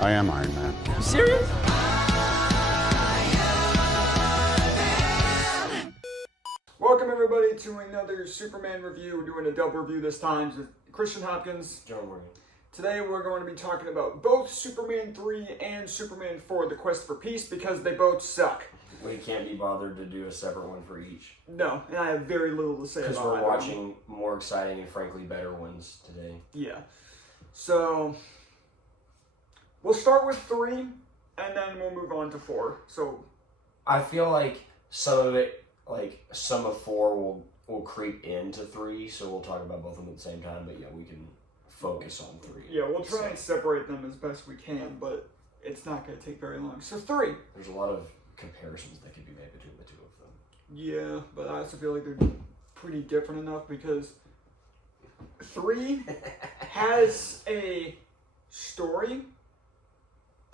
I am Iron Man. You serious? Welcome everybody to another Superman review. We're doing a double review this time with Christian Hopkins. Jonah. Today we're going to be talking about both Superman 3 and Superman 4, The Quest for Peace, because they both suck. We can't be bothered to do a separate one for each. No, and I have very little to say about it. Because we're watching more exciting and frankly better ones today. Yeah. So, we'll start with 3, and then we'll move on to 4. So, I feel like some of it, like some of 4 will creep into 3, so we'll talk about both of them at the same time, but yeah, we can focus on 3. yeah, we'll try and separate them as best we can, but it's not going to take very long. So, 3. There's a lot of comparisons that could be made between the two of them. Yeah, but I also feel like they're pretty different enough because 3 has a story,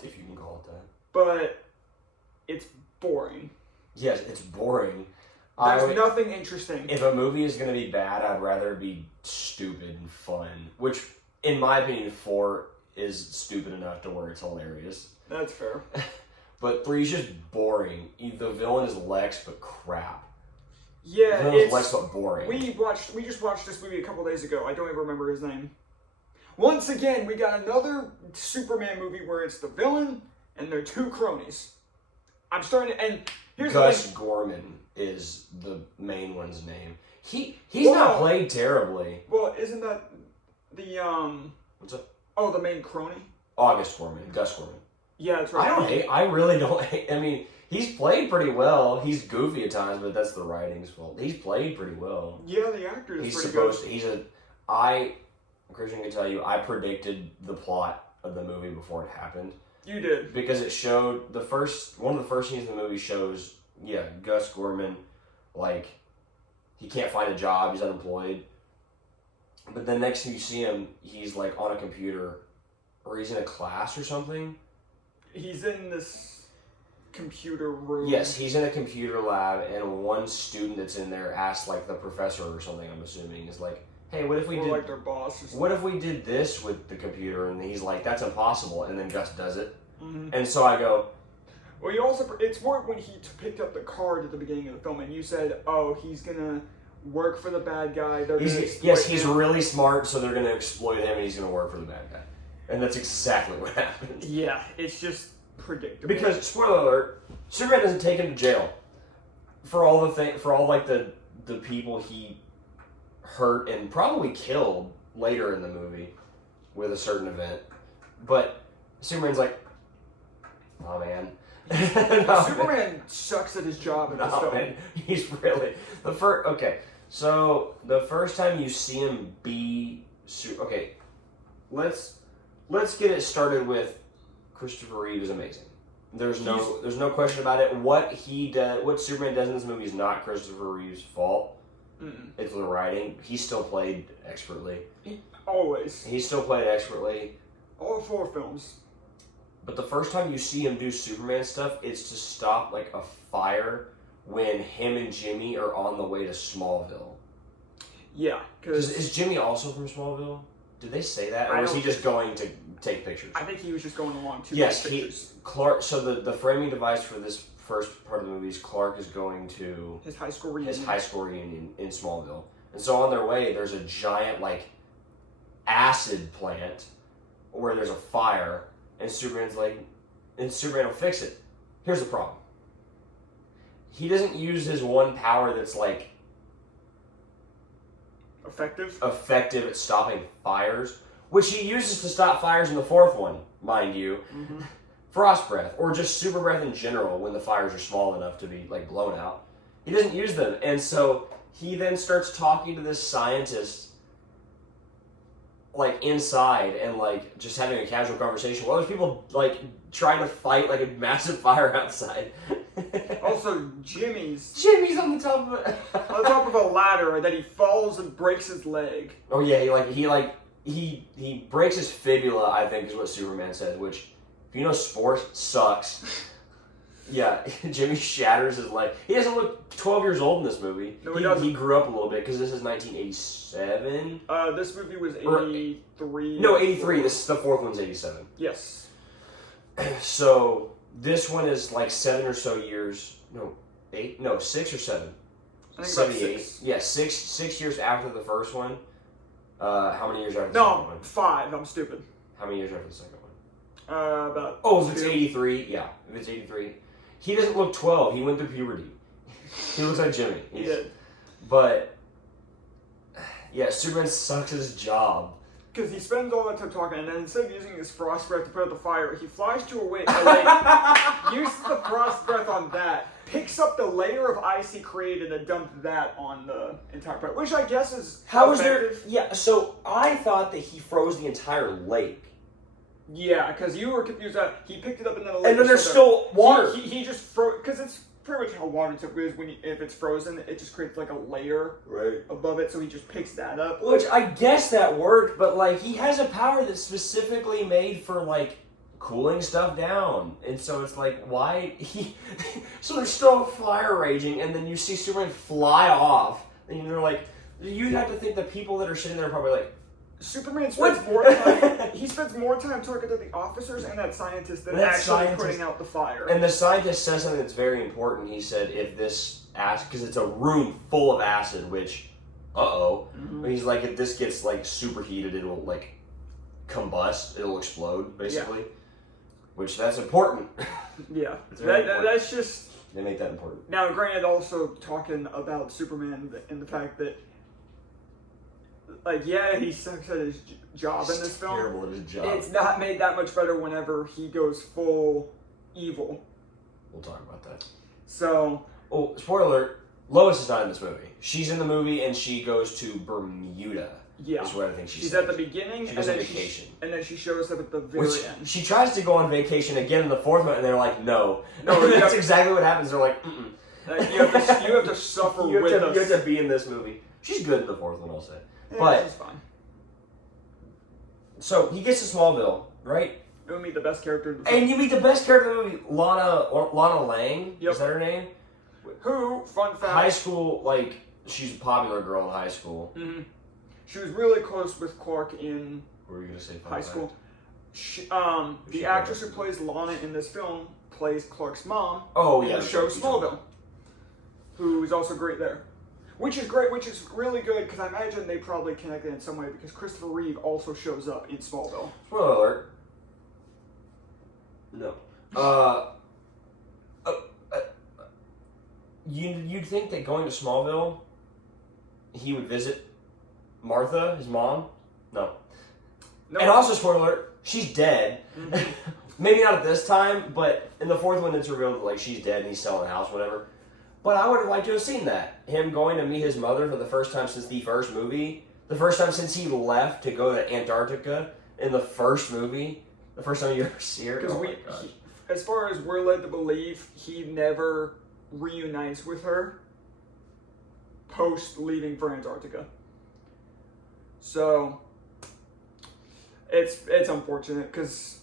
If you can call it that. but it's boring. Yes, it's boring. There's nothing interesting. If a movie is going to be bad, I'd rather it be stupid and fun. Which, in my opinion, 4 is stupid enough to where it's hilarious. That's fair. But 3 is just boring. The villain is Lex, but crap. Yeah, The villain is Lex, but boring. We just watched this movie a couple days ago. I don't even remember his name. Once again, we got another Superman movie where it's the villain and their 2 cronies. I'm starting to, and here's Gus the thing. Gorman is the main one's name. He's Well, not played terribly. Well, isn't that the What's up? Oh, the main crony? Gus Gorman. Yeah, that's right. I really don't hate. I mean, he's played pretty well. He's goofy at times, but that's the writing's fault. He's played pretty well. Yeah, the actor is He's pretty supposed good. Christian can tell you, I predicted the plot of the movie before it happened. You did. Because it showed one of the first scenes in the movie shows, Gus Gorman, like, he can't find a job, he's unemployed. But then next thing you see him, he's like on a computer, or he's in a class or something. He's in this computer room. Yes, he's in a computer lab, and one student that's in there asked, like, the professor or something, I'm assuming, is like, hey, what if we did... like their boss or something. What if we did this with the computer? And he's like, that's impossible. And then Gus does it. Mm-hmm. And so I go... Well, you also... It's more when he picked up the card at the beginning of the film, and you said, oh, he's gonna work for the bad guy. He's really smart, so they're gonna exploit him, and he's gonna work for the bad guy. And that's exactly what happened. Yeah, it's just predictable. Because, spoiler alert, Superman doesn't take him to jail. For all the people he hurt and probably killed later in the movie with a certain event. But Superman's like, oh man. Superman sucks at his job in this film. Man. He's really so the first time you see him be let's get it started with Christopher Reeves is amazing. There's no question about it. What Superman does in this movie is not Christopher Reeves' fault. Mm-mm. It's the writing. He still played expertly. He still played expertly. All 4 films. But the first time you see him do Superman stuff, it's to stop like a fire when him and Jimmy are on the way to Smallville. Yeah, because is Jimmy also from Smallville? Did they say that, or was he just going to take pictures? I think he was just going along to take pictures. Clark. So the framing device for this first part of the movie is Clark is going to his high school reunion in Smallville, and so on their way, there's a giant like acid plant where there's a fire, and Superman will fix it. Here's the problem. He doesn't use his one power that's like effective at stopping fires, which he uses to stop fires in the 4th one, mind you. Mm-hmm. Frost breath, or just super breath in general when the fires are small enough to be like blown out. He doesn't use them, and so he then starts talking to this scientist like inside and like just having a casual conversation while there's people like trying to fight like a massive fire outside. Also, Jimmy's on the top of it. on top of a ladder, and then he falls and breaks his leg. Oh yeah, he breaks his fibula, I think is what Superman says, which if you know sports sucks. Yeah, Jimmy shatters his leg. He doesn't look 12 years old in this movie. No, he doesn't. He grew up a little bit because this is 1987. This movie was 83. No, 83. The 4th one's 87. Yes. So this one is like 7 or so years. No, 8. No, 6 or 7. I think 78. about 6. Yeah, 6 years after the first one. How many years after the No, second one? 5. I'm stupid. How many years after the second one? About. Oh, if it's 83, yeah. If it's 83. He doesn't look 12. He went through puberty. He looks like Jimmy. He did. But, yeah, Superman sucks at his job. Because he spends all that time talking, and then instead of using his frost breath to put out the fire, he flies to a wind, and like, uses the frost breath on that, picks up the layer of ice he created, and dumped that on the entire part, which I guess is How is effective. there... Yeah, so I thought that he froze the entire lake. Yeah, because you were confused that he picked it up and then the lake And then was there's still water. He just froze, because it's pretty much how water typically is. If it's frozen, it just creates like a layer above it, so he just picks that up. Which I guess that worked, but like he has a power that's specifically made for like cooling stuff down. And so it's like, why he... So there's still fire raging, and then you see Superman fly off, and you're like... You'd have to think the people that are sitting there are probably like... Superman spends more time. He spends more time talking to the officers and that scientist than actually putting out the fire. And the scientist says something that's very important. He said, if this acid, because it's a room full of acid, which, But he's like, if this gets like superheated, it'll like combust. It'll explode, basically. Yeah. Which that's important. Yeah, important. That's just. They make that important. Now, granted, also talking about Superman and the fact that. Like, yeah, he sucks at his job in this film. Terrible at his job. It's not made that much better whenever he goes full evil. We'll talk about that. So... Oh, spoiler alert, Lois is not in this movie. She's in the movie and she goes to Bermuda. Yeah. Is what I think she's at the beginning. She goes on vacation. And then she shows up at the very end. She tries to go on vacation again in the fourth one and they're like, no. No, that's exactly what happens. They're like, mm-mm. You have to suffer with us. You have to be in this movie. She's good in the fourth one, I'll say. Yeah, but she's fine. So he gets to Smallville, right? You meet the best character in the film. And you meet the best character in the movie, Lana Lang. Yep. Is that her name? Who, fun fact... High school, like, she's a popular girl in high school. Mm-hmm. She was really close with Clark in What were you going to say? high school. The actress who plays Lana in this film plays Clark's mom in the show Smallville, who is also great there. Which is great, which is really good, because I imagine they probably connected in some way, because Christopher Reeve also shows up in Smallville. Spoiler alert. No. You'd think that going to Smallville, he would visit Martha, his mom? No. And also, spoiler alert, she's dead. Mm-hmm. Maybe not at this time, but in the fourth one it's revealed that like she's dead and he's selling a house, whatever. But I would have liked to have seen that. Him going to meet his mother for the first time since the first movie. The first time since he left to go to Antarctica in the first movie. The first time you ever see her. Because as far as we're led to believe, he never reunites with her post leaving for Antarctica. So it's unfortunate because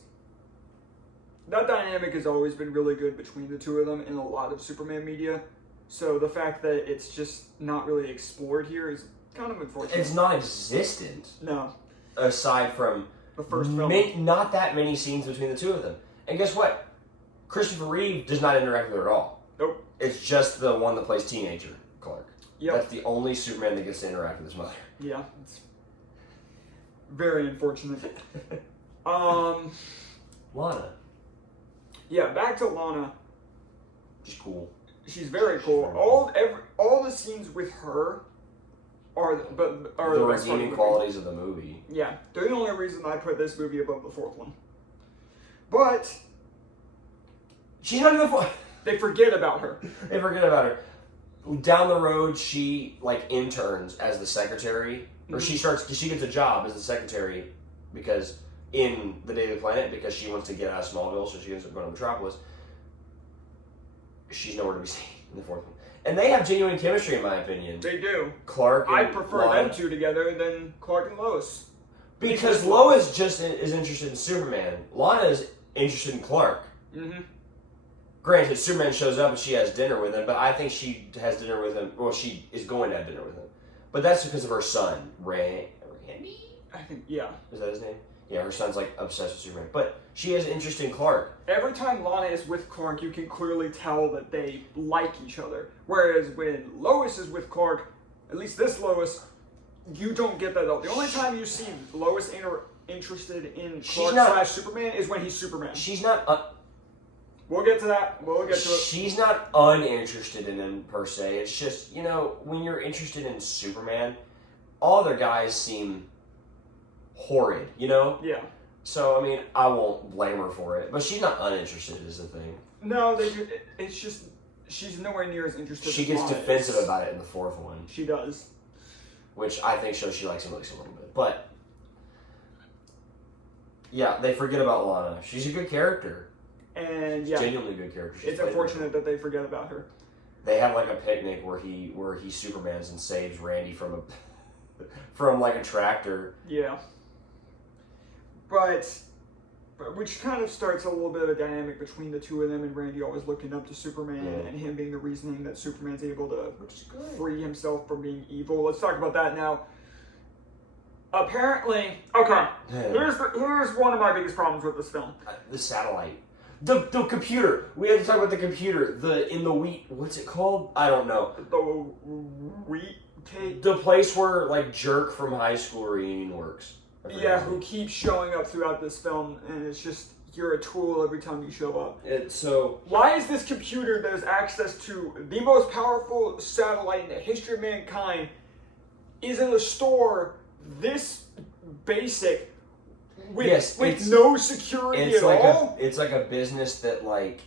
that dynamic has always been really good between the two of them in a lot of Superman media. So the fact that it's just not really explored here is kind of unfortunate. It's non-existent. No. Aside from the first film. Not that many scenes between the two of them. And guess what? Christopher Reeve does not interact with her at all. Nope. It's just the one that plays teenager Clark. Yep. That's the only Superman that gets to interact with his mother. Yeah. It's very unfortunate. Lana. Yeah, back to Lana. She's cool. She's very cool. All the scenes with her are the redeeming qualities of the movie. Yeah, they're the only reason I put this movie above the fourth one. But she's not in the fourth. They forget about her. They forget about her. Down the road, she like interns as the secretary, or she gets a job as the secretary because in the Daily Planet because she wants to get out of Smallville, so she ends up going to Metropolis. She's nowhere to be seen in the fourth one. And they have genuine chemistry, in my opinion. They do. Clark and I prefer Lana. them two together than Clark and Lois. Because Lois just is interested in Superman. Lana is interested in Clark. Mm-hmm. Granted, Superman shows up and she has dinner with him, but I think she has dinner with him. Well, she is going to have dinner with him. But that's because of her son, Randy? I think, yeah. Is that his name? Yeah, her son's like obsessed with Superman, but she has interest in Clark. Every time Lana is with Clark, you can clearly tell that they like each other. Whereas when Lois is with Clark, at least this Lois, you don't get that at all. The only time you see Lois interested in Clark / Superman is when he's Superman. She's not. We'll get to that. We'll get to it. She's not uninterested in him per se. It's just, when you're interested in Superman, all other guys seem horrid, Yeah. So, I mean, I won't blame her for it. But she's not uninterested is the thing. No, it's just, she's nowhere near as interested She as gets Lana defensive is. about it in the fourth one. She does. Which I think shows she likes him at least a little bit. But, yeah, they forget about Lana. She's a good character. And, yeah. Genuinely good character. It's unfortunate that they forget about her. They have, like, a picnic where he Supermans and saves Randy from a tractor. Yeah. But which kind of starts a little bit of a dynamic between the two of them, and Randy always looking up to Superman, and him being the reasoning that Superman's able to free himself from being evil. Let's talk about that now. Apparently, okay, here's one of my biggest problems with this film. The satellite. The computer. We had to talk about the computer. In the wheat. What's it called? I don't know. The wheat cake. The place where like Jerk from High School Reunion works. Yeah, who keeps showing up throughout this film, and it's just you're a tool every time you show up. Why is this computer that has access to the most powerful satellite in the history of mankind is in a store this basic with no security at all? It's like a business that like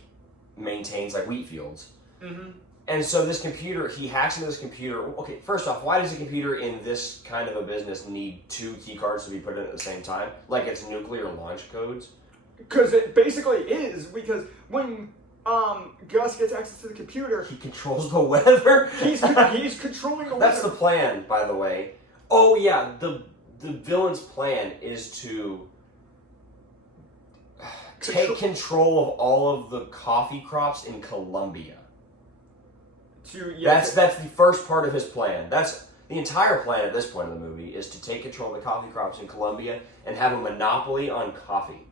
maintains like wheat fields. Mm-hmm. And so this computer, he hacks into this computer. Okay, first off, why does a computer in this kind of a business need 2 key cards to be put in at the same time? Like it's nuclear launch codes? Because it basically is. Because when Gus gets access to the computer, he controls the weather. He's controlling the weather. That's the plan, by the way. Oh yeah, the villain's plan is to take control of all of the coffee crops in Colombia. That's the first part of his plan. That's the entire plan at this point in the movie is to take control of the coffee crops in Colombia and have a monopoly on coffee.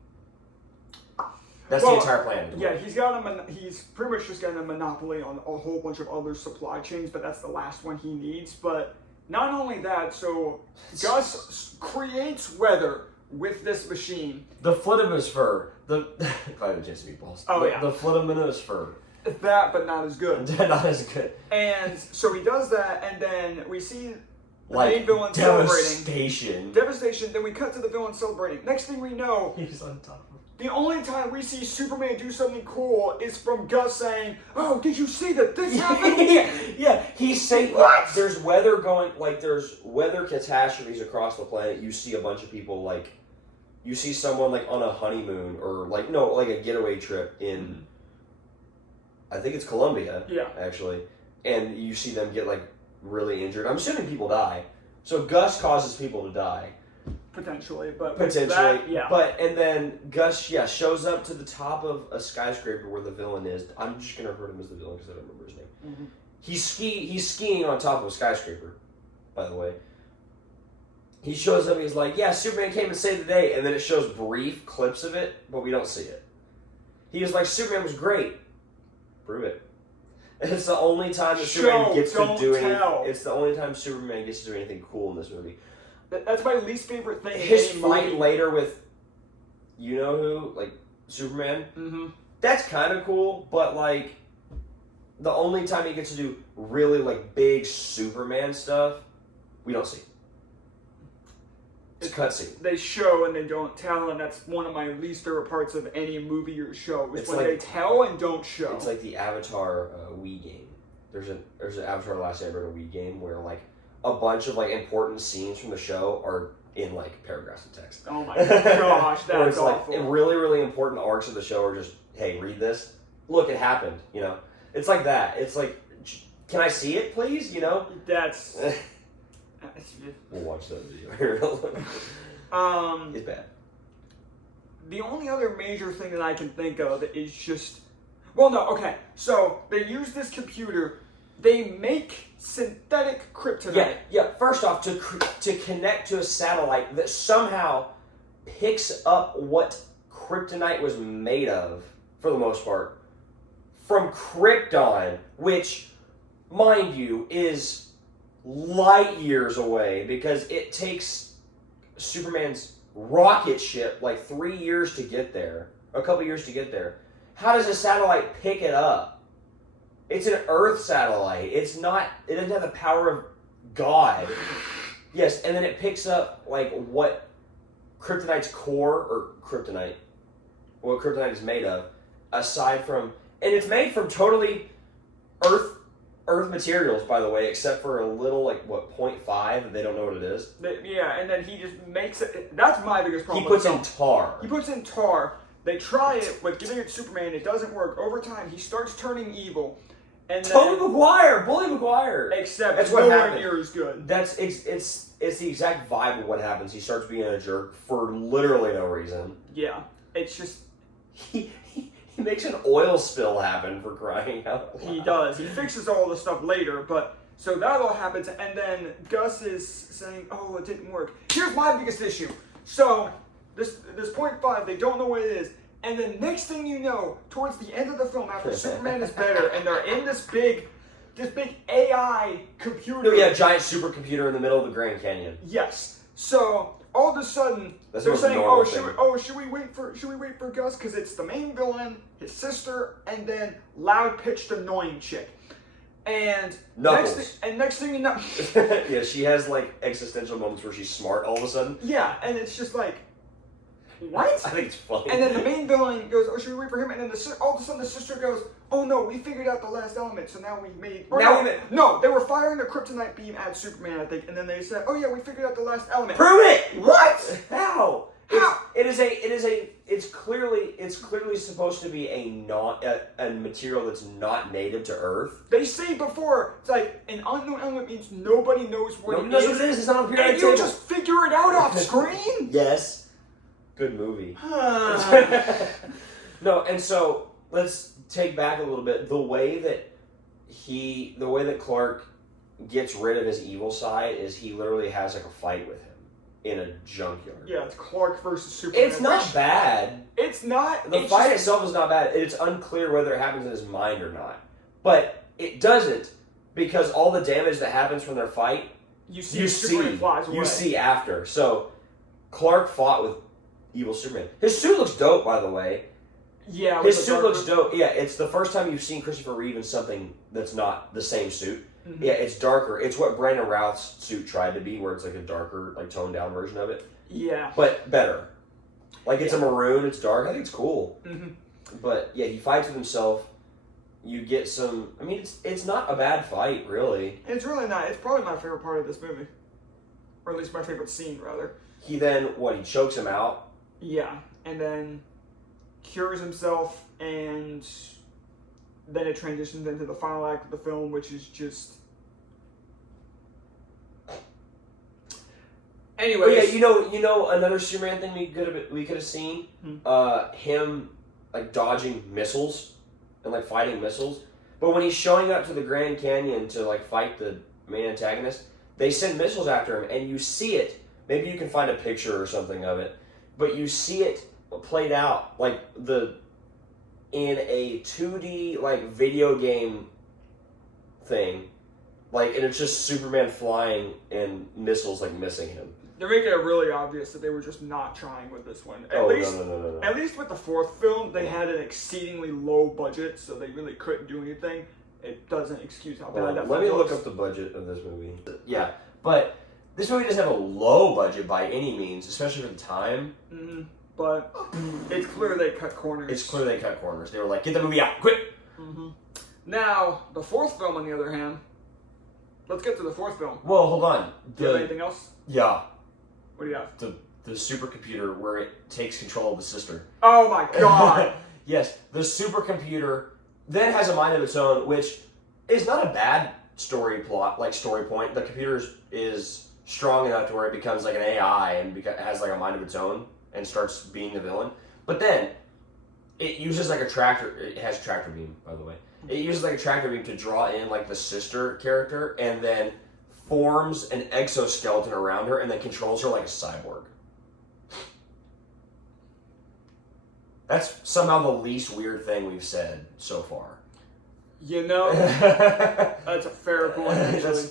That's the entire plan. Yeah, he's pretty much just got a monopoly on a whole bunch of other supply chains, but that's the last one he needs. But not only that, so Gus creates weather with this machine. The Flitimosphere. Climate change meatballs. Oh, yeah. The Flitimosphere. That, but not as good. Not as good. And so he does that, and then we see the like main villain devastation. Devastation. Then we cut to the villain celebrating. Next thing we know, he's on top of him. The only time we see Superman do something cool is from Gus saying, "Oh, did you see that this happened?" Yeah. He's saying what? There's weather there's weather catastrophes across the planet. You see a bunch of people like, you see someone like on a honeymoon or like a getaway trip in. I think it's Colombia, actually, and you see them get like really injured. I'm assuming people die. So Gus causes people to die. Potentially. And then Gus, shows up to the top of a skyscraper where the villain is. I'm just gonna refer to him as the villain because I don't remember his name. Mm-hmm. He's skiing on top of a skyscraper, by the way. He shows up and he's like, "Yeah, Superman came and saved the day," and then it shows brief clips of it, but we don't see it. He was like, "Superman was great." Prove it. It's the only time that Superman gets to do anything. It's the only time Superman gets to do anything cool in this movie. That's my least favorite thing. His fight later with, you know who, like Superman. Mm-hmm. That's kind of cool, but like, the only time he gets to do really like big Superman stuff, we don't see. It's a cutscene. They show and they don't tell, and that's one of my least favorite parts of any movie or show. Is when they tell and don't show. It's like the Avatar Wii game. There's an Avatar Last Airbender Wii game where like a bunch of like important scenes from the show are in like paragraphs of text. Oh my gosh, that's awful. Like really, really important arcs of the show are just, hey, read this. Look, it happened. It's like that. It's like, can I see it, please? That's. We'll watch that video here. It's bad. The only other major thing that I can think of is just... Well, no, okay. So, they use this computer. They make synthetic kryptonite. Yeah. First off, to connect to a satellite that somehow picks up what kryptonite was made of, for the most part, from Krypton, which, mind you, is light years away because it takes Superman's rocket ship like 3 years to get there, a couple years to get there. How does a satellite pick it up? It's an Earth satellite. It's not. It doesn't have the power of God. Yes, and then it picks up like what kryptonite's core or kryptonite, what kryptonite is made of, aside from, and it's made from totally Earth materials, by the way, except for a little, like, what, 0.5, they don't know what it is. Yeah, and then he just makes it. That's my biggest problem. He puts in tar. He puts in tar. They try it with giving it to Superman. It doesn't work. Over time, he starts turning evil. And Tobey Maguire, Bully Maguire. Except that's what nowhere happened. near as good. It's the exact vibe of what happens. He starts being a jerk for literally no reason. Yeah, it's just he makes an oil spill happen, for crying out loud. He does. He fixes all the stuff later, but so that all happens, and then Gus is saying, "Oh, it didn't work." Here's my biggest issue. So this 0.5, they don't know what it is. And then next thing you know, towards the end of the film, after Superman is better, and they're in this big AI computer. Oh yeah, giant supercomputer in the middle of the Grand Canyon. Yes. So all of a sudden, they're saying, should we wait for Gus? Because it's the main villain, his sister, and then loud-pitched, annoying chick. And Knuckles. Next thing you know, yeah, she has like existential moments where she's smart all of a sudden. Yeah, and it's just like, what? I think it's funny. And then the main villain goes, "Oh, should we wait for him?" And then all of a sudden the sister goes, "Oh no, we figured out the last element, so now we made." No, they were firing a kryptonite beam at Superman, I think, and then they said, "Oh yeah, we figured out the last element." Prove it. What? How? How? It's clearly supposed to be a material that's not native to Earth. They say before, it's like an unknown element means nobody knows what Nobody knows what it is. It's not on a periodic and table. you just figure it out off screen. Yes. Good movie. No, and so let's take back a little bit. The way that Clark gets rid of his evil side is he literally has like a fight with him in a junkyard. Yeah, it's Clark versus Superman. It's not bad. It's not. The fight itself is not bad. It's unclear whether it happens in his mind or not. But it doesn't, because all the damage that happens from their fight, you see after. So Clark fought with evil Superman. His suit looks dope, by the way. Yeah, his suit looks dope. Yeah, it's the first time you've seen Christopher Reeve in something that's not the same suit. Mm-hmm. Yeah, it's darker. It's what Brandon Routh's suit tried to be, where it's like a darker, like toned down version of it. Yeah, but better. Like it's a maroon. It's dark. I think it's cool. Mm-hmm. But yeah, he fights with himself. You get some. I mean, it's not a bad fight, really. It's really not. It's probably my favorite part of this movie, or at least my favorite scene, rather. He then he chokes him out. Yeah, and then cures himself, and then it transitions into the final act of the film, which is just. Anyways, oh, yeah, you know another Superman thing we could have seen, him like dodging missiles and like fighting missiles. But when he's showing up to the Grand Canyon to like fight the main antagonist, they send missiles after him, and you see it. Maybe you can find a picture or something of it. But you see it played out like in a 2D like video game thing, like, and it's just Superman flying and missiles like missing him. They're making it really obvious that they were just not trying with this one. No. At least with the fourth film, they had an exceedingly low budget, so they really couldn't do anything. It doesn't excuse how bad that. Let me look up the budget of this movie. Yeah, but. This movie doesn't have a low budget by any means, especially for the time. Mm-hmm. But it's clear they cut corners. They were like, get the movie out, quick! Mm-hmm. Now, the fourth film, on the other hand, let's get to the fourth film. Whoa, hold on. Do you have anything else? Yeah. What do you have? The supercomputer where it takes control of the sister. Oh my god! Yes, the supercomputer then has a mind of its own, which is not a bad story point. The computer is strong enough to where it becomes like an AI and has like a mind of its own and starts being the villain. But then it uses like a tractor. It has a tractor beam, by the way. It uses like a tractor beam to draw in like the sister character, and then forms an exoskeleton around her, and then controls her like a cyborg. That's somehow the least weird thing we've said so far. You know, that's a fair point. Actually.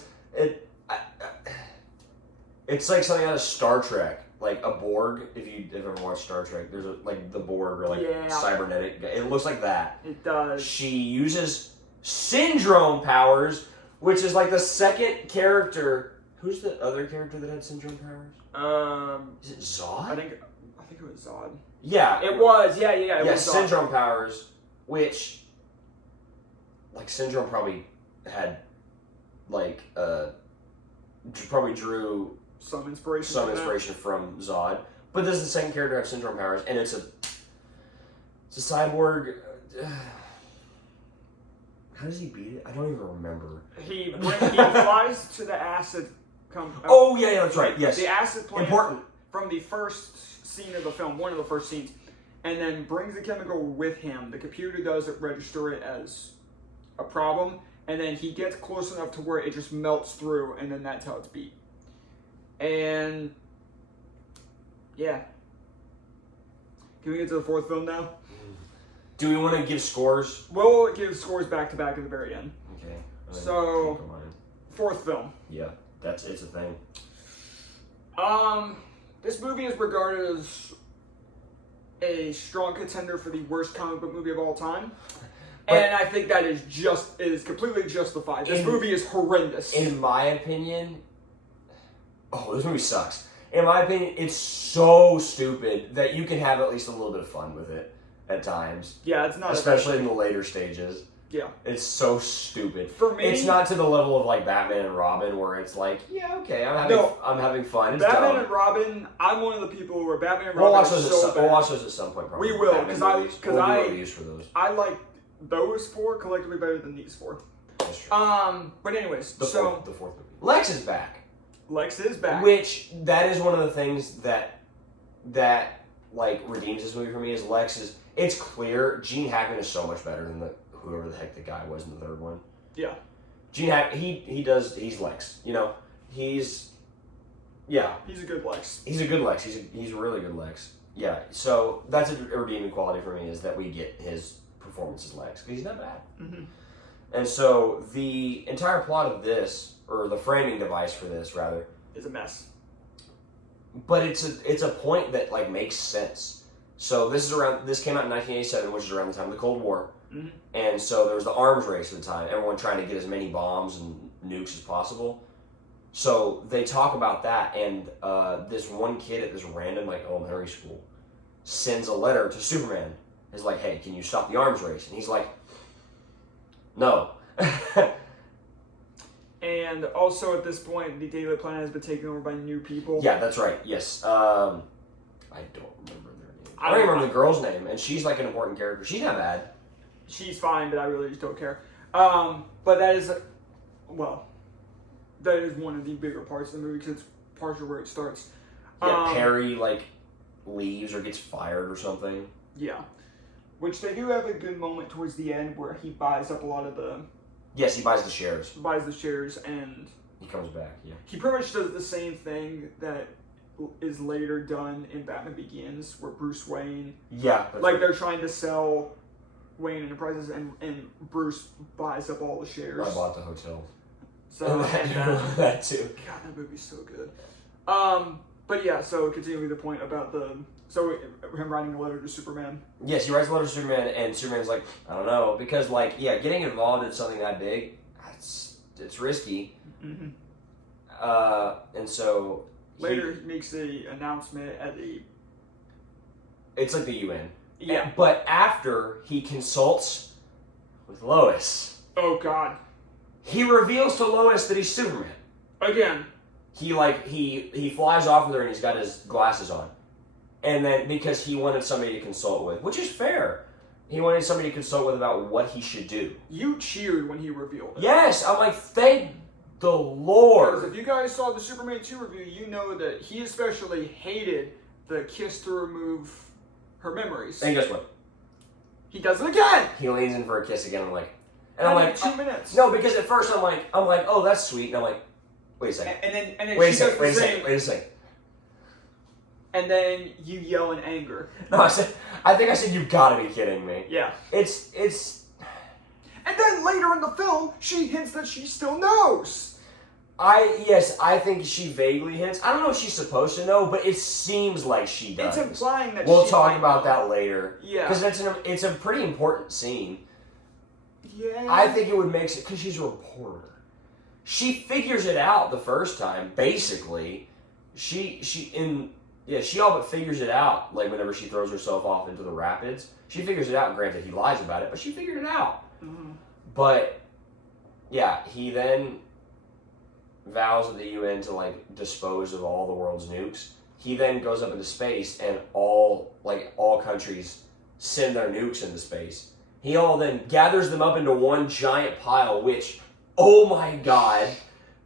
It's like something out of Star Trek, like a Borg. If you've ever watched Star Trek, there's like the Borg or like cybernetic. It looks like that. It does. She uses syndrome powers, which is like the second character. Who's the other character that had syndrome powers? Is it Zod? I think it was Zod. Yeah, it was. Yeah. It was Zod. Syndrome powers, which like syndrome probably had like probably drew some inspiration from Zod. But this is the second character to have syndrome powers, and it's a cyborg. How does he beat it? I don't even remember. He flies to the acid. Oh yeah, that's right. Yes, the acid plant important from the first scene of the film, one of the first scenes, and then brings the chemical with him. The computer doesn't register it as a problem, and then he gets close enough to where it just melts through, and then that's how it's beat. And yeah, can we get to the fourth film now? Do we want to give scores? We'll give scores back to back at the very end. Okay. So, fourth film. Yeah, it's a thing. This movie is regarded as a strong contender for the worst comic book movie of all time. And I think that is completely justified. This movie is horrendous. In my opinion, this movie sucks. In my opinion, it's so stupid that you can have at least a little bit of fun with it at times. Yeah, it's not. Especially in the later stages. Yeah. It's so stupid. For me, it's not to the level of like Batman and Robin where it's like, yeah, okay, I'm having fun. It's Batman dumb. and Robin, I'm one of the people where Batman and We'll Robin watch those at some point probably. We will, because I like those four collectively better than these four. That's true. But anyways, the fourth movie. Lex is back. Lex is back. Which that is one of the things that like redeems this movie for me is Lex is. It's clear Gene Hackman is so much better than whoever the heck the guy was in the third one. Yeah. Gene Hackman, he's Lex. You know, he's a good Lex. He's a good Lex. He's a really good Lex. Yeah. So that's a redeeming quality for me is that we get his performance as Lex because he's not bad. Mm-hmm. And so the entire plot of this, or the framing device for this rather, is a mess. But it's a point that like makes sense. So this came out in 1987, which is around the time of the Cold War. Mm-hmm. And so there was the arms race at the time, everyone trying to get as many bombs and nukes as possible. So they talk about that, and this one kid at this random like elementary school sends a letter to Superman. It's like, hey, can you stop the arms race? And he's like, no. And also at this point, the Daily Planet has been taken over by new people. Yeah, that's right. Yes. I don't remember their name. I don't remember the girl's name, and she's like an important character. She's not bad. She's fine, but I really just don't care. But that is one of the bigger parts of the movie because it's partially where it starts. Yeah, Perry like leaves or gets fired or something. Yeah, which they do have a good moment towards the end where he buys up a lot of the. Yes, he buys the shares. And he comes back. Yeah, he pretty much does the same thing that is later done in Batman Begins, where Bruce Wayne. Yeah, they're trying to sell Wayne Enterprises, and Bruce buys up all the shares. I bought the hotel. So that too. God, that movie's so good. But yeah, so continuing the point about him writing a letter to Superman. Yes, he writes a letter to Superman, and Superman's like, I don't know, because getting involved in something that big, it's risky. Mm-hmm. And so later he makes the announcement at the. It's like the UN. Yeah. But after he consults with Lois. Oh God. He reveals to Lois that he's Superman. Again. He flies off with her and he's got his glasses on. And then because he wanted somebody to consult with, which is fair. He wanted somebody to consult with about what he should do. You cheered when he revealed it. Yes, I'm like, thank the Lord. Because if you guys saw the Superman 2 review, you know that he especially hated the kiss to remove her memories. And guess what? He does it again! He leans in for a kiss again. I'm like, 2 minutes. No, because at first I'm like, oh, that's sweet. And I'm like, wait a second. And then wait she does the same. Wait a second. and then you yell in anger. No, I think I said, you gotta be kidding me. Yeah. It's... And then later in the film, she hints that she still knows. I think she vaguely hints. I don't know if she's supposed to know, but it seems like she does. It's implying that we'll she talk might about know. that later. Yeah. Because it's a pretty important scene. Yeah. I think it would make sense, because she's a reporter. She figures it out the first time, basically. She all but figures it out, like whenever she throws herself off into the rapids. She figures it out, granted he lies about it, but she figured it out. Mm-hmm. But, yeah, he then vows with the UN to, like, dispose of all the world's nukes. He then goes up into space, and all countries send their nukes into space. He all then gathers them up into one giant pile, which, oh my god,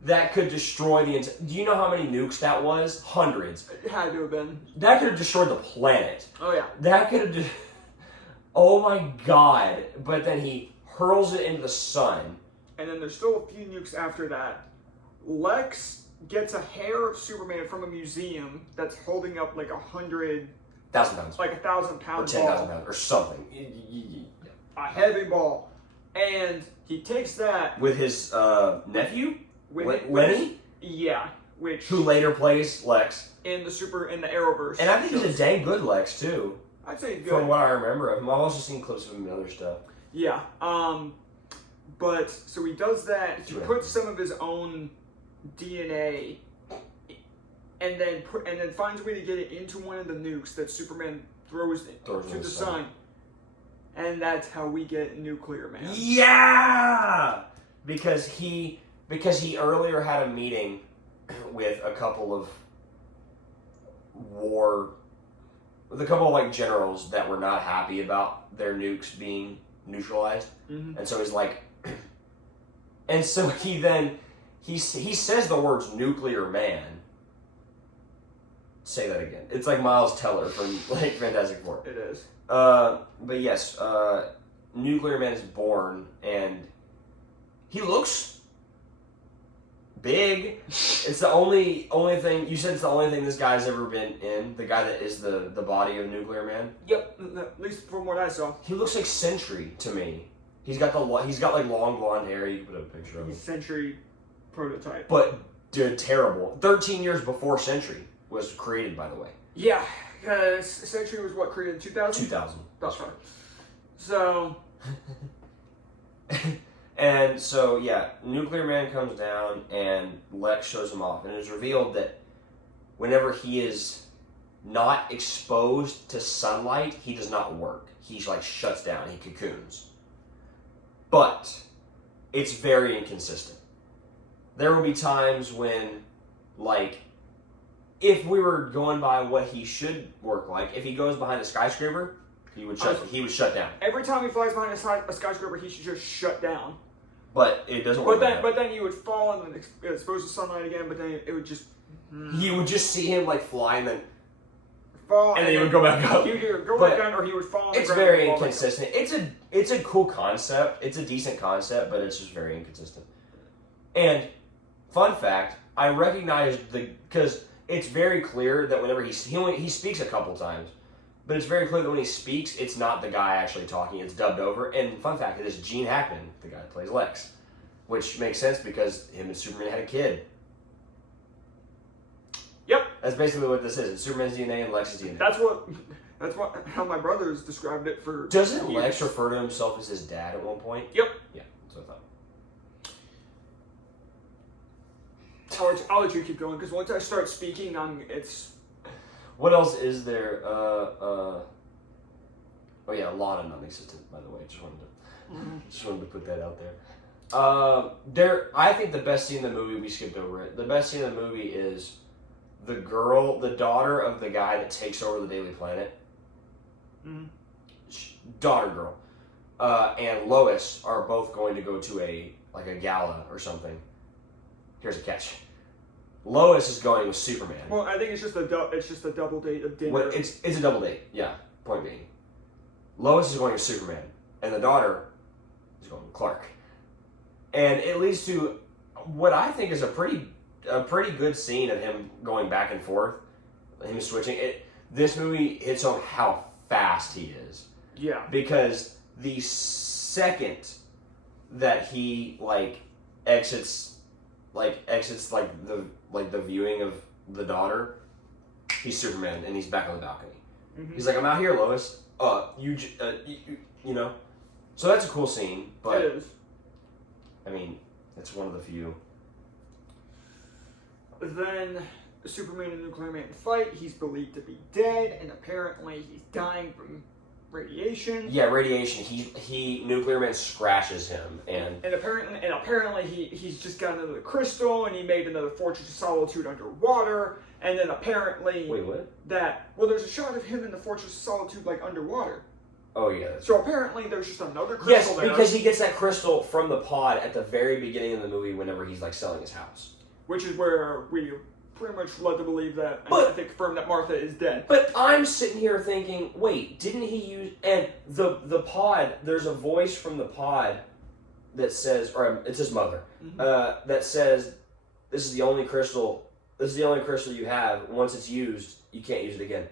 that could destroy the entire... Do you know how many nukes that was? Hundreds. It had to have been. That could have destroyed the planet. Oh, yeah. That could have... Oh my god. But then he hurls it into the sun. And then there's still a few nukes after that. Lex gets a hair of Superman from a museum that's holding up like 1,000 pounds. Like 1,000 pound or 10,000 pounds. Or something. A heavy ball. And he takes that... With his nephew? Lenny? Yeah. Who later plays Lex. In the Arrowverse. And I think he's a dang good Lex, too. I'd say good. From what I remember of him. I've also seen clips of him in other stuff. Yeah. But, so he does that. He puts some of his own DNA and then finds a way to get it into one of the nukes that Superman throws to the sun. And that's how we get Nuclear Man. Yeah! Because he earlier had a meeting with a couple of generals that were not happy about their nukes being neutralized. Mm-hmm. And so he's like, and so he then, he says the words Nuclear Man. Say that again. It's like Miles Teller from like Fantastic Four. It is. But yes, Nuclear Man is born, and he looks big. It's the only thing, you said it's the only thing this guy's ever been in, the guy that is the body of Nuclear Man? Yep, at least from what I saw. He looks like Sentry to me. He's got like long blonde hair. You can put a picture of him. He's Sentry prototype. But, dude, terrible. 13 years before Sentry was created, by the way. Yeah, because Sentry was what, created in 2000? 2000. That's right. So... And so, yeah, Nuclear Man comes down and Lex shows him off. And it is revealed that whenever he is not exposed to sunlight, he does not work. He, like, shuts down. He cocoons. But it's very inconsistent. There will be times when, like, if we were going by what he should work like, if he goes behind a skyscraper, he would shut down. Every time he flies behind a skyscraper, he should just shut down. But it doesn't work. But then he would fall and then exposed to sunlight again. But then it would just. You would just see him like fly and then fall, and then he would go back up. He would either go back down or he would fall. On the it's ground very inconsistent. It's a cool concept. It's a decent concept, but it's just very inconsistent. And fun fact, I recognized because it's very clear that whenever he speaks a couple times. But it's very clear that when he speaks, it's not the guy actually talking, it's dubbed over. And fun fact, it is Gene Hackman, the guy that plays Lex. Which makes sense because him and Superman had a kid. Yep. That's basically what this is. It's Superman's DNA and Lex's DNA. That's how my brothers described it for Doesn't Lex refer to himself as his dad at one point? Yep. Yeah, that's what I thought. I'll let you keep going, because once I start speaking, it's... What else is there? Oh yeah, Lana non-existent, by the way. Just wanted to put that out there. I think the best scene in the movie, we skipped over it. The best scene in the movie is the daughter of the guy that takes over the Daily Planet. Mm-hmm. Daughter girl. And Lois are both going to go to a gala or something. Here's a catch. Lois is going with Superman. Well, I think it's just a double date of dinner. Well, it's a double date. Yeah. Point being, Lois is going with Superman, and the daughter is going with Clark, and it leads to what I think is a pretty good scene of him going back and forth him switching it. This movie hits on how fast he is. Yeah. Because the second that he exits the viewing of the daughter, he's Superman and he's back on the balcony. Mm-hmm. He's like, I'm out here, Lois. You know. So that's a cool scene, but it is. I mean, it's one of the few. Then Superman and Nuclear Man fight. He's believed to be dead, and apparently he's dying from radiation. Yeah, radiation. He Nuclear Man scratches him, and apparently he's just got another crystal, and he made another Fortress of Solitude underwater. And then apparently wait, what? There's a shot of him in the Fortress of Solitude underwater. Oh yeah. So apparently there's just another crystal there. Yes, because he gets that crystal from the pod at the very beginning of the movie whenever he's selling his house. Which is where we pretty much led to believe that, I think confirmed that Martha is dead. But I'm sitting here thinking, wait, didn't he use, and the pod, there's a voice from the pod that says, or it's his mother, that says, this is the only crystal you have. Once it's used, you can't use it again.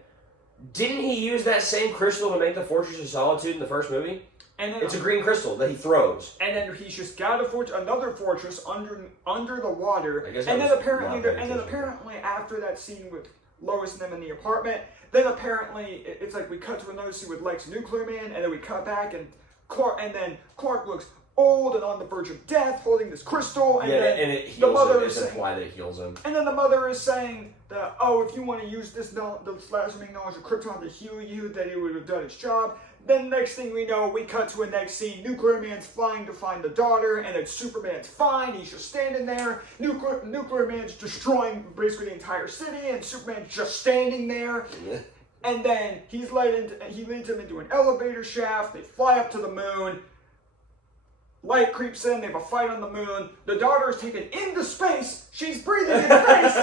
Didn't he use that same crystal to make the Fortress of Solitude in the first movie? And then, it's a green crystal that he throws. And then he's just got another fortress under the water. And then apparently after that scene with Lois and them in the apartment, then apparently it's like we cut to another scene with Lex Nuclear Man, and then we cut back and Clark looks old and on the verge of death, holding this crystal, and it's implied that it heals him. And then the mother is saying that, if you want to use this last remaining knowledge of Krypton to heal you, that it would have done its job. Then next thing we know, we cut to a next scene. Nuclear Man's flying to find the daughter, and then Superman's fine. He's just standing there. Nuclear Man's destroying basically the entire city, and Superman's just standing there. And then he leads him into an elevator shaft. They fly up to the moon. Light creeps in. They have a fight on the moon. The daughter is taken into space. She's breathing in space.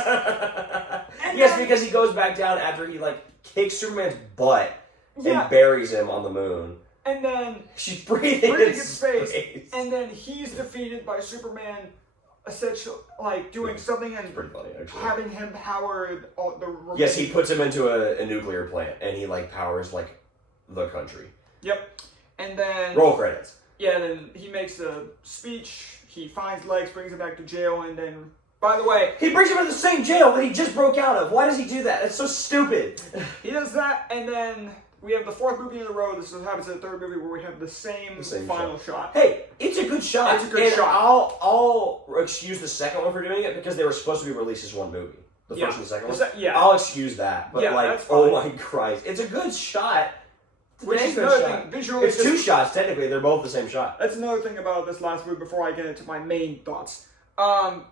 Because he goes back down after he kicks Superman's butt. And buries him on the moon. And then she's breathing in space. And then he's defeated by Superman, essentially doing something and funny, having him power the. Yes, he puts him into a nuclear plant, and he powers the country. Yep. And then roll credits. Yeah, and then he makes a speech. He finds Lex, brings him back to jail, and then. By the way, he brings him into the same jail that he just broke out of. Why does he do that? That's so stupid. He does that, and then. We have the fourth movie in a row. This happens in the third movie where we have the same final shot. Hey, it's a good shot. I'll excuse the second one for doing it because they were supposed to be released as one movie. The first and the second one. I'll excuse that. But that's fine. Oh my Christ, it's a good shot. Which is another thing. Visually, it's two shots technically. They're both the same shot. That's another thing about this last movie. Before I get into my main thoughts,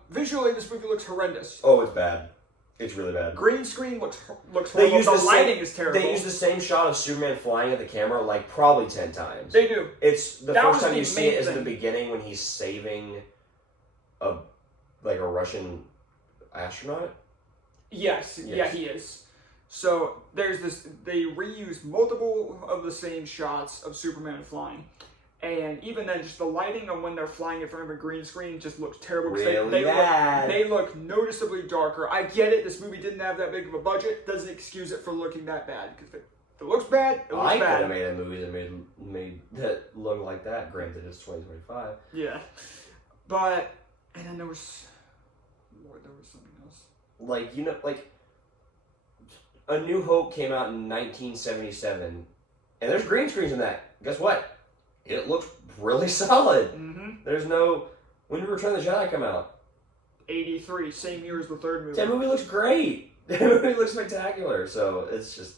visually this movie looks horrendous. Oh, it's bad. It's really bad. Green screen looks horrible. The lighting is terrible. They use the same shot of Superman flying at the camera probably 10 times. They do. It's the first time you see it is in the beginning when he's saving a Russian astronaut. Yes. Yeah, he is. So there's this. They reuse multiple of the same shots of Superman flying. And even then, just the lighting on when they're flying in front of a green screen just looks terrible. Really bad. They look noticeably darker. I get it. This movie didn't have that big of a budget. Doesn't excuse it for looking that bad. Because if it looks bad, it looks bad. I could have made a movie that made that look like that. Granted, it's 2025. Yeah. But, and then there was something else. A New Hope came out in 1977. And there's green screens in that. Guess what? It looks really solid. Mm-hmm. There's no. When did Return of the Jedi come out? 83, same year as the third movie. That movie looks great. That movie looks spectacular. So it's just,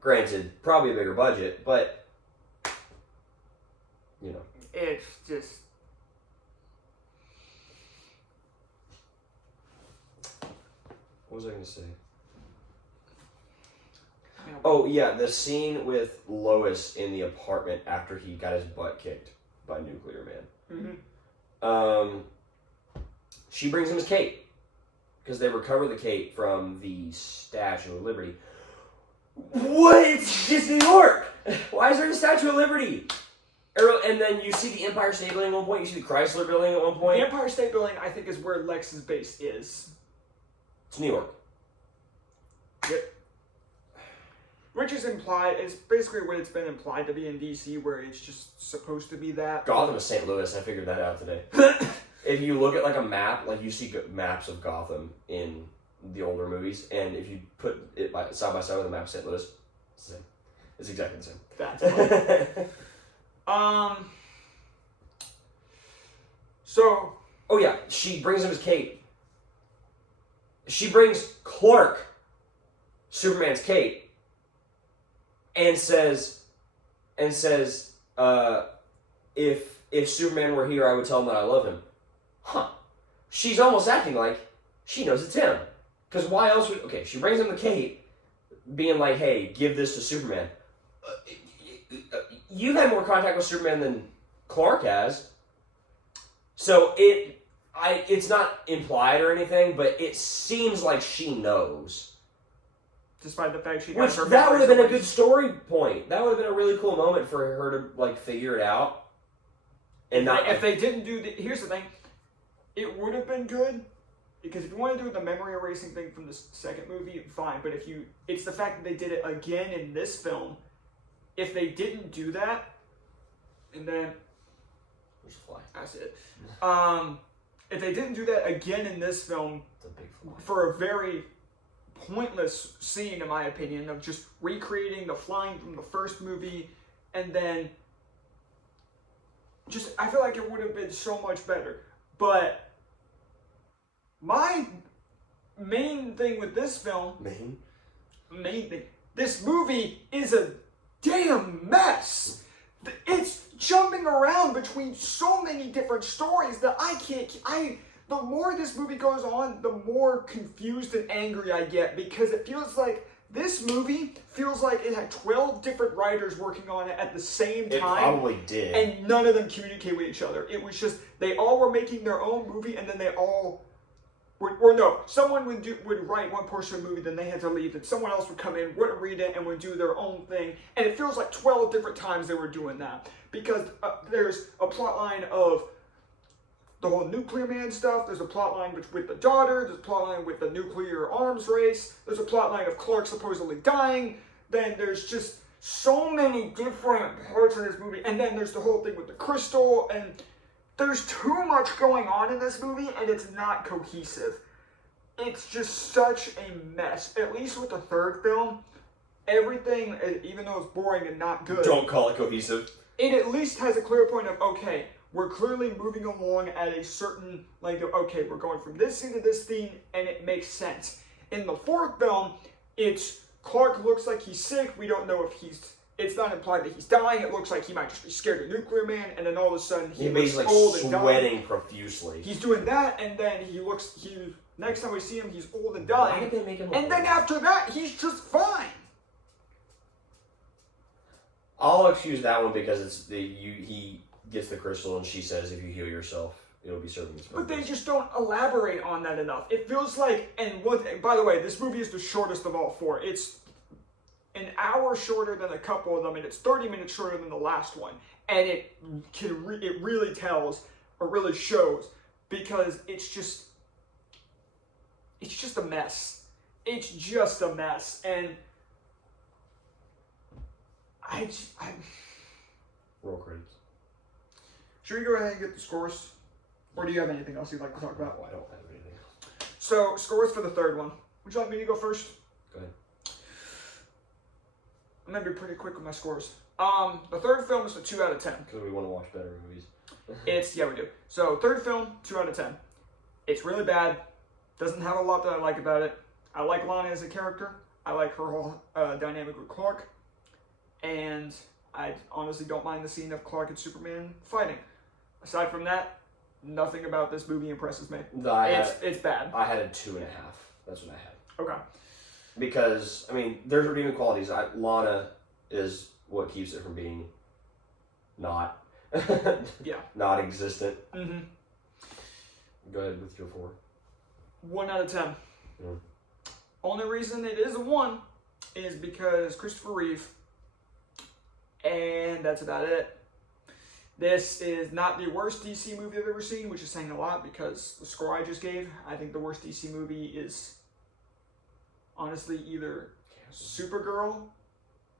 granted, probably a bigger budget, but it's just. What was I going to say? Oh, yeah, the scene with Lois in the apartment after he got his butt kicked by Nuclear Man. Mm-hmm. She brings him his cape. Because they recover the cape from the Statue of Liberty. What? It's just New York! Why is there a Statue of Liberty? And then you see the Empire State Building at one point, you see the Chrysler Building at one point. The Empire State Building, I think, is where Lex's base is. It's New York. Yep. Which is implied, it's basically what it's been implied to be in DC, where it's just supposed to be that. Gotham is St. Louis. I figured that out today. If you look at like a map, like you see maps of Gotham in the older movies, and if you put it side by side with a map of St. Louis, it's the same. It's exactly the same. That's funny. So. Oh yeah, she brings him his cape. She brings Clark Superman's cape. And says, if Superman were here, I would tell him that I love him. Huh. She's almost acting like she knows it's him. Because why else would... Okay, she brings him the cape, being like, hey, give this to Superman. You've had more contact with Superman than Clark has. So it's not implied or anything, but it seems like she knows. Despite the fact she got her that would have been a good story point. That would have been a really cool moment for her to like figure it out. And not if they didn't do here's the thing, it would have been good because if you want to do the memory erasing thing from the second movie, fine. But it's the fact that they did it again in this film. If they didn't do that, and then there's a fly. That's it. If they didn't do that again in this film, it's a big fly. For a very pointless scene, in my opinion, of just recreating the flying from the first movie, and then just I feel like it would have been so much better. But my main thing with this film, main thing, this movie is a damn mess. It's jumping around between so many different stories that the more this movie goes on, the more confused and angry I get because it feels like this movie feels like it had 12 different writers working on it at the same time. It probably did. And none of them communicate with each other. It was just, they all were making their own movie and then they all, someone would write one portion of the movie, then they had to leave, and someone else would come in, wouldn't read it, and would do their own thing. And it feels like 12 different times they were doing that. Because there's a plot line of the whole nuclear man stuff, there's a plot line with the daughter, there's a plot line with the nuclear arms race, there's a plot line of Clark supposedly dying, then there's just so many different parts of this movie, and then there's the whole thing with the crystal, and there's too much going on in this movie, and it's not cohesive. It's just such a mess. At least with the third film, everything, even though it's boring and not good... Don't call it cohesive. It at least has a clear point of, okay, we're clearly moving along at a certain, okay, we're going from this scene to this scene, and it makes sense. In the fourth film, it's Clark looks like he's sick. We don't know if it's not implied that he's dying. It looks like he might just be scared of nuclear man, and then all of a sudden he looks basically old and dying. Sweating profusely. He's doing that, and then next time we see him, he's old and dying. Why did they make him and then after that, he's just fine. I'll excuse that one because he gets the crystal and she says if you heal yourself, it'll be serving its purpose. But they just don't elaborate on that enough. It feels like, by the way, this movie is the shortest of all four. It's an hour shorter than a couple of them, and it's 30 minutes shorter than the last one. And it really tells, or really shows, because it's just a mess. It's just a mess, and Roll credits. Should we go ahead and get the scores? Or do you have anything else you'd like to talk about? No, I don't have anything else. So, scores for the third one. Would you like me to go first? Go ahead. I'm going to be pretty quick with my scores. The third film is a 2 out of 10. Because we want to watch better movies. Yeah, we do. So, third film, 2 out of 10. It's really bad. Doesn't have a lot that I like about it. I like Lana as a character. I like her whole dynamic with Clark. And I honestly don't mind the scene of Clark and Superman fighting. Aside from that, nothing about this movie impresses me. It's bad. I had a 2.5. That's what I had. Okay. Because, there's redeeming qualities. Lana is what keeps it from being not not existent. Mm-hmm. Go ahead with your 4. 1 out of 10. Only reason it is a 1 is because Christopher Reeve. And that's about it. This is not the worst DC movie I've ever seen, which is saying a lot because the score I just gave, I think the worst DC movie is honestly either Supergirl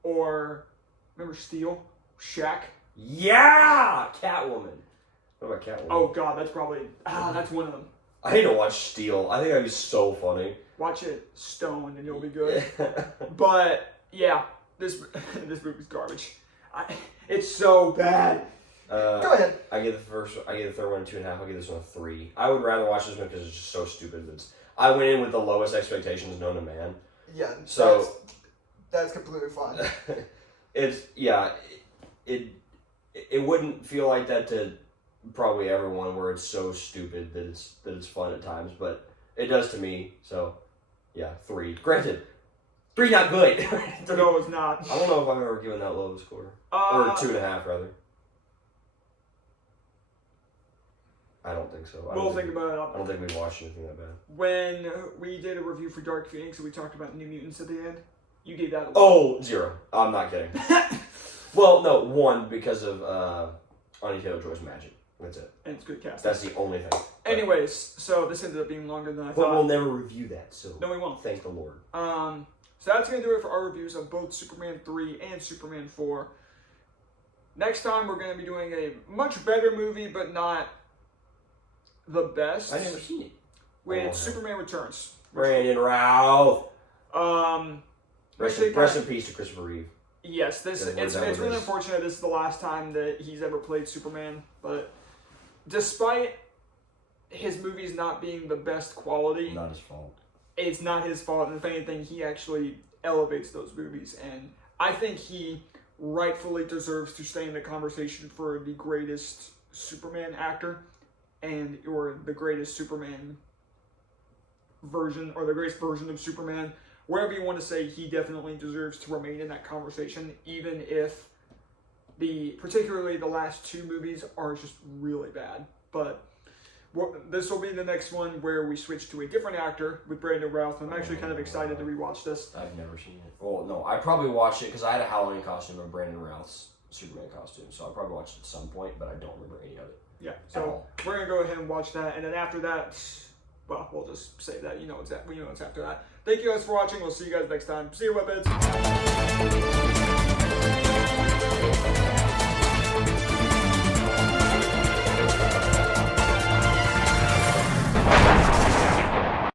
or remember Steel? Shaq? Yeah! Catwoman. What about Catwoman? Oh god, that's probably that's one of them. I need to watch Steel. I think that'd be so funny. Watch it stoned and you'll be good. But yeah, this movie's garbage. It's so bad. Go ahead. I give the third one 2.5. I'll give this one a 3. I would rather watch this one because it's just so stupid. I went in with the lowest expectations known to man. Yeah. So that's completely fine. It wouldn't feel like that to probably everyone where it's so stupid that it's fun at times, but it does to me. So yeah, 3. Granted, 3 not good. No, it's not. I don't know if I've ever given that low of a score. Or 2.5 rather. I don't think so. We'll think about it. I don't think we watched anything that bad. When we did a review for Dark Phoenix and we talked about New Mutants at the end, you gave that a 0. I'm not kidding. Well, no, 1 because of Anya Taylor-Joy's magic. That's it. And it's good casting. That's the only thing. Anyways, so this ended up being longer than I But thought. we'll never review that, so No, we won't. Thank the Lord. So that's going to do it for our reviews of both Superman 3 and Superman 4. Next time, we're going to be doing a much better movie, but not the best. I've never seen it. With Superman Returns. Brandon Routh. Rest in peace to Christopher Reeve. Yes, it's really unfortunate. This is the last time that he's ever played Superman. But despite his movies not being the best quality, Not his fault. It's not his fault. And if anything, he actually elevates those movies. And I think he rightfully deserves to stay in the conversation for the greatest Superman actor or the greatest Superman version or the greatest version of Superman. Wherever you want to say, he definitely deserves to remain in that conversation, even if particularly the last 2 movies are just really bad. But this will be the next one where we switch to a different actor with Brandon Routh. I'm actually kind of excited to rewatch this. I've never seen it. Well, no, I probably watched it because I had a Halloween costume of Brandon Routh's Superman costume, so I'll probably watch it at some point, but I don't remember any of it. Yeah, so we're going to go ahead and watch that, and then after that, well, we'll just say that, it's after that. Thank you guys for watching. We'll see you guys next time. See you, Webheads.